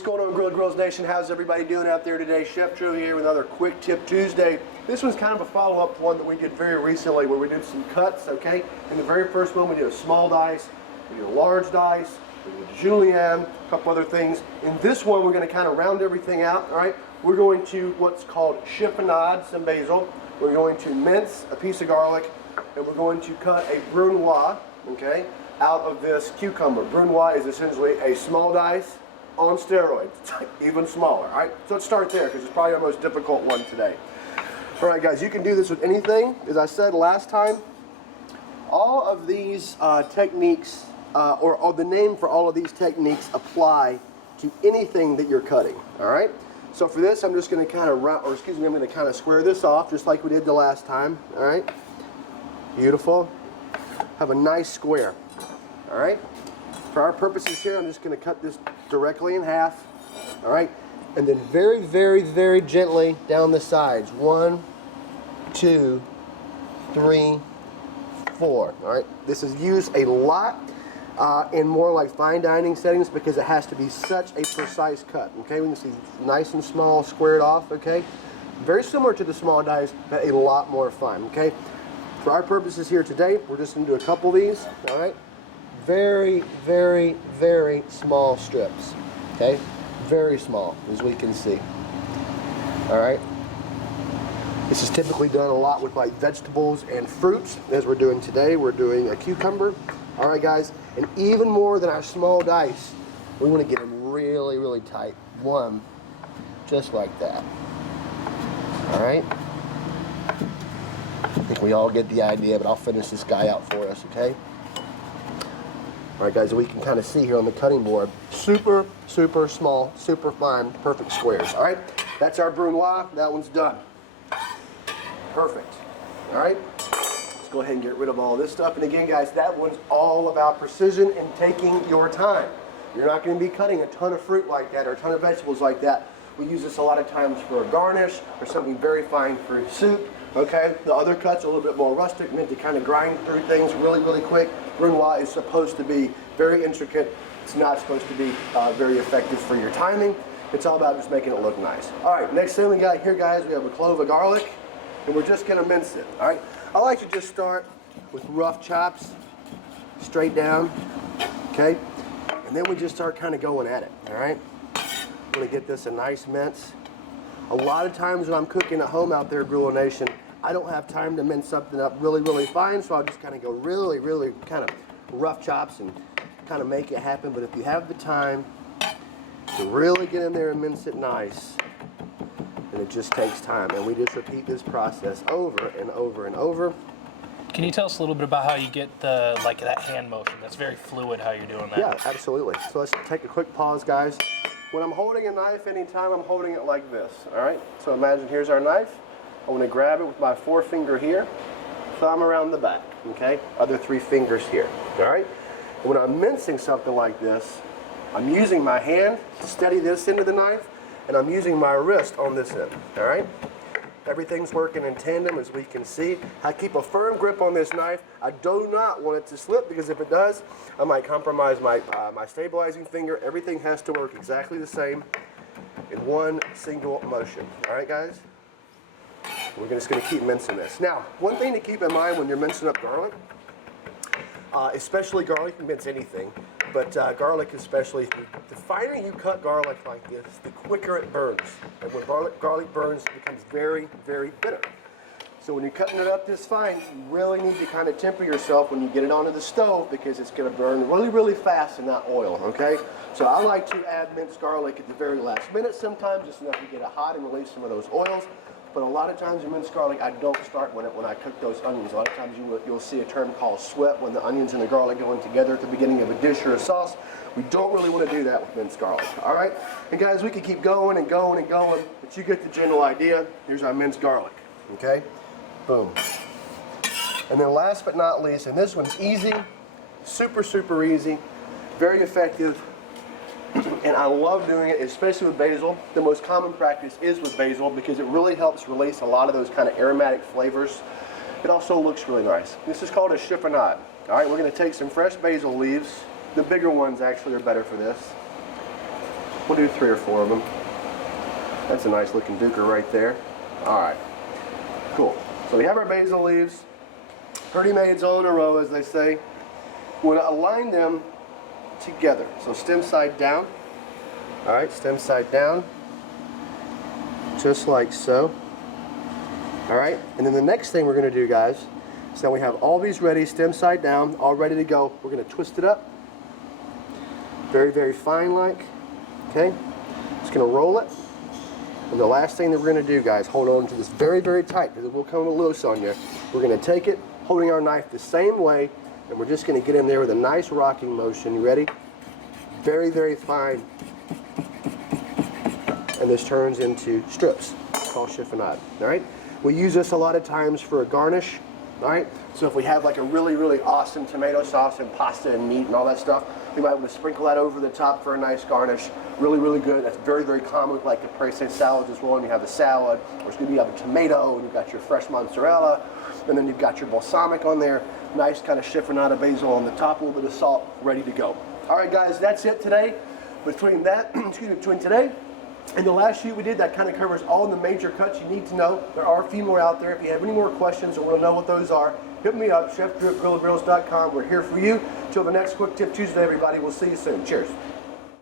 What's going on, Grilla Grills Nation? How's everybody doing out there today? Chef Joe here with another Quick Tip Tuesday. This one's kind of a follow-up to one that we did very recently where we did some cuts, okay? In the very first one, we did a small dice, we did a large dice, we did julienne, a couple other things. In this one, we're going to kind of round everything out, all right? We're going to what's called chiffonade, some basil. We're going to mince a piece of garlic, and we're going to cut a brunoise, okay, out of this cucumber. Brunoise is essentially a small dice on steroids. It's like even smaller, all right? So let's start there because it's probably our most difficult one today. All right, guys, you can do this with anything. As I said last time, all of these techniques, or the name for all of these techniques apply to anything that you're cutting, all right? So for this, I'm just going to kind of I'm going to kind of square this off just like we did the last time, all right? Beautiful. Have a nice square, all right? For our purposes here, I'm just going to cut this directly in half, all right? And then very, very, very gently down the sides. 1, 2, 3, 4, all right? This is used a lot in more like fine dining settings because it has to be such a precise cut, okay? We can see nice and small, squared off, okay? Very similar to the small dice, but a lot more fine, okay? For our purposes here today, we're just going to do a couple of these, all right? Very, very, very small strips, okay? Very small, as we can see. All right? This is typically done a lot with like vegetables and fruits. As we're doing today, we're doing a cucumber. All right, guys? And even more than our small dice, we want to get them really, really tight. One, just like that. All right? I think we all get the idea, but I'll finish this guy out for us, okay? All right, guys, we can kind of see here on the cutting board, super, super small, super fine, perfect squares. All right, that's our brunoise. That one's done. Perfect. All right, let's go ahead and get rid of all this stuff. And again, guys, that one's all about precision and taking your time. You're not going to be cutting a ton of fruit like that or a ton of vegetables like that. We use this a lot of times for a garnish or something very fine for soup. Okay, the other cuts are a little bit more rustic, meant to kind of grind through things really, really quick. Brunoise is supposed to be very intricate. It's not supposed to be very effective for your timing. It's all about just making it look nice. All right, next thing we got here, guys, we have a clove of garlic, and we're just gonna mince it, all right? I like to just start with rough chops, straight down, okay? And then we just start kind of going at it, all right? I'm gonna get this a nice mince. A lot of times when I'm cooking at home out there, Grilla Nation, I don't have time to mince something up really, really fine, so I'll just kind of go really, really kind of rough chops and kind of make it happen. But if you have the time to really get in there and mince it nice, then it just takes time. And we just repeat this process over and over and over. Can you tell us a little bit about how you get the that hand motion? That's very fluid how you're doing that. Yeah, absolutely. So let's take a quick pause, guys. When I'm holding a knife anytime, I'm holding it like this, all right? So imagine here's our knife. I want to grab it with my forefinger here, thumb around the back, okay? Other 3 fingers here, all right? And when I'm mincing something like this, I'm using my hand to steady this into the knife, and I'm using my wrist on this end, all right? Everything's working in tandem, as we can see. I keep a firm grip on this knife. I do not want it to slip because if it does, I might compromise my, my stabilizing finger. Everything has to work exactly the same in one single motion. All right, guys? We're just going to keep mincing this. Now, one thing to keep in mind when you're mincing up garlic, especially garlic, you can mince anything, but garlic especially, the finer you cut garlic like this, the quicker it burns. And when garlic burns, it becomes very, very bitter. So when you're cutting it up this fine, you really need to kind of temper yourself when you get it onto the stove because it's going to burn really, really fast in that oil, okay? So I like to add minced garlic at the very last minute sometimes, just enough to get it hot and release some of those oils. But a lot of times in minced garlic, I don't start when I cook those onions. A lot of times you'll see a term called sweat when the onions and the garlic going together at the beginning of a dish or a sauce. We don't really want to do that with minced garlic, all right? And guys, we can keep going and going and going, but you get the general idea. Here's our minced garlic, okay? Boom. And then last but not least, and this one's easy, super, super easy, very effective. And I love doing it, especially with basil. The most common practice is with basil because it really helps release a lot of those kind of aromatic flavors. It also looks really nice. This is called a chiffonade. All right, we're going to take some fresh basil leaves. The bigger ones actually are better for this. We'll do 3 or 4 of them. That's a nice looking duker right there. All right, cool. So we have our basil leaves, pretty maids all in a row, as they say. We're gonna align them together. So stem side down. All right, stem side down, just like so. All right, and then the next thing we're gonna do, guys, is now we have all these ready, stem side down, all ready to go. We're gonna twist it up, very, very fine like, okay? Just gonna roll it. And the last thing that we're gonna do, guys, hold on to this very, very tight, because it will come loose on you. We're gonna take it, holding our knife the same way, and we're just gonna get in there with a nice rocking motion. You ready? Very, very fine. And this turns into strips, called chiffonade, all right? We use this a lot of times for a garnish, all right? So if we have like a really, really awesome tomato sauce and pasta and meat and all that stuff, we might want to sprinkle that over the top for a nice garnish. Really, really good. That's very, very common with like caprese salads as well. And you have the salad, or you have a tomato, and you've got your fresh mozzarella, and then you've got your balsamic on there. Nice kind of chiffonade of basil on the top, a little bit of salt, ready to go. All right, guys, that's it today. Between that, between today and the last shoot we did, that kind of covers all the major cuts you need to know. There are a few more out there. If you have any more questions or want to know what those are, hit me up, chefdrew@grillagrills.com. We're here for you. Till the next Quick Tip Tuesday, everybody. We'll see you soon. Cheers.